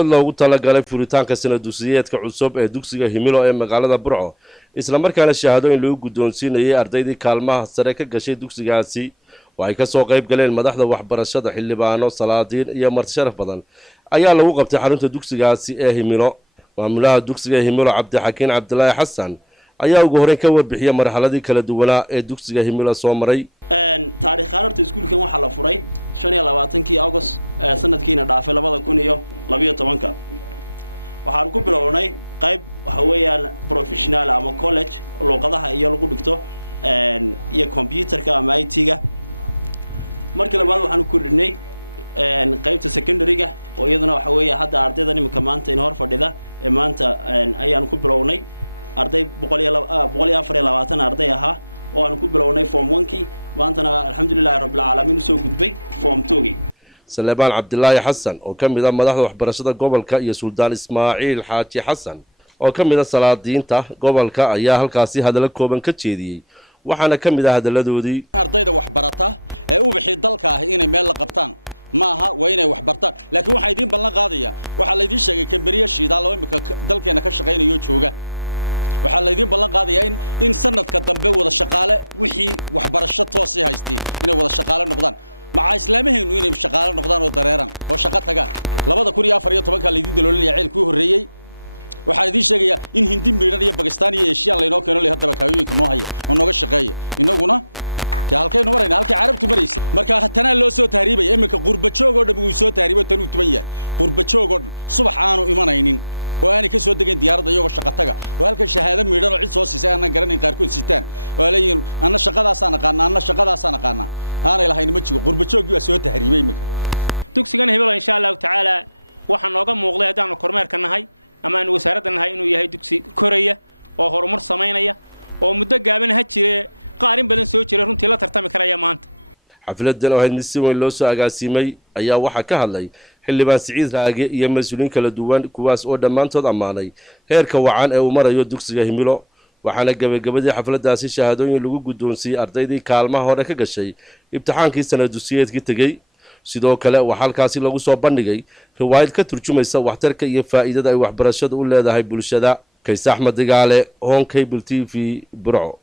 loogu talagalay furitaanka sanad dugsiyeedka cusub ee dugsiga Himilo ee magaalada Burco isla markaana shahaadooyin lagu guddoonsiinayay ardaydii kaalmaha sare ka gashay dugsigaasi oo ay ka soo qayb galeen madaxda waxbarashada xildhibaano salaadiin iyo marti sharaf badan ayaa lagu qabtay xarunta dugsigaasi ee Himilo maamulaha dugsiga Himilo Cabdixakiin Cabdilaahi Xasan ayaa ugu horreyn ka warbixiyay marxaladii kala duwanaa ee dugsiga Himilo soo maray taariikhan horta iskuulkan waxa la furay 25 August sanadkiina dhaafay 2012 waxaan ku bilownay qayb waxa weeyaan professional ama college luqadaha iyo lagu dhigto iyo computerka ama IT-ga markii labaad waxaan ku ridnay qaybta secondary-ga oo iyaduna waxa weeye hadda ardayda nimka maanta in hor fadhida ee maanta ayaan ku bilownay arday 124 arday ahaa oo aan ku bilownay form 1kii maantana alxamdulillaah rabbil caalamiin soo gudbay form 2kii Salebaan Cabdilaahi Xasan oo ka mid ah madaxda waxbarashada gobolka iyo Suldaan Ismaaciil Xaaji Xasan oo ka mid ah salaadiinta gobolka ayaa halkaasi hadallo kooban ka jeediyay waxaana ka mid ah hadaladoodii ardayda waxbarata ee u bixi dalka ah inay meel la qabtaan maaha waa inay wax bartaan laakiin waxa idin ballan qaadaya waxa la idin sheegay kambariya shiidaal oo imika dalkeena ka shaqeynayo jooga waxa la idin ballan qaadaya in sanadka dambe wada shaqaale wixii waxbarasho toos ah haystay inay wada shaqaale noqdaan maca islaamahaynu inay shaqaale noqdaan oo dareeran oo shaqo tagaan 2014 la idin daloolinaya ceelkii horeeyay waxa idin sheegaya in Hindi miidhan iyo Pakistan iyo Asia la inoo keeno leeyahay hadaba kaayooyinka noo haya oo nooga shaqeeya inaguna halkeen marayna halkii carabtu maraysa marka hatana loo soo tahriibay imika qurba joog oo dhan uu soo tahriibay tan uu tuban yahay qurba joog oo subax aanu imanaynin oo aan ka soo degin diyaaradda iyagoo shaqo taga oo halka shahaado miidhan oo cid soo siisay aan garanay qaarkood sitaan oo leeyihiin anna shaqadaas aan aqaan aanay lahayn ma jigo qurba joogii waa soo tahriibay imika dugsigan Himilo insha Allah taala waxa nooga muuqday hadaan kormeerka nahay ama aan wasaaradda nahay inuu yahay dugsi koraya oo horumar sameynaya oo muddo gaaban ha jiree qaarin badan soo jiray runtii la tartami karaya maanta xafladan oo ahayd si weyn loo soo agaasimay ayaa waxa ka hadlay xildhibaan Siciid Raage iyo mas'uuliin kala duwan kuwaas oo dhammaantood amaanay heerka wacan ee uu marayo dugsiga Himilo waxaana gabagabadii xafladaasi shahaadooyin lagu guddoonsiiyay ardaydii kaalmaha hore ka gashay imtixaankii sanad dugsiyeedkii tagay sidoo kale waxa halkaasi lagu soo bandhigay riwaayad ka turjumaysa waxtarka iyo faa'iidada ay waxbarashadu u leedahay bulshada Kays Axmed Digaale Hon Cable TV Burco.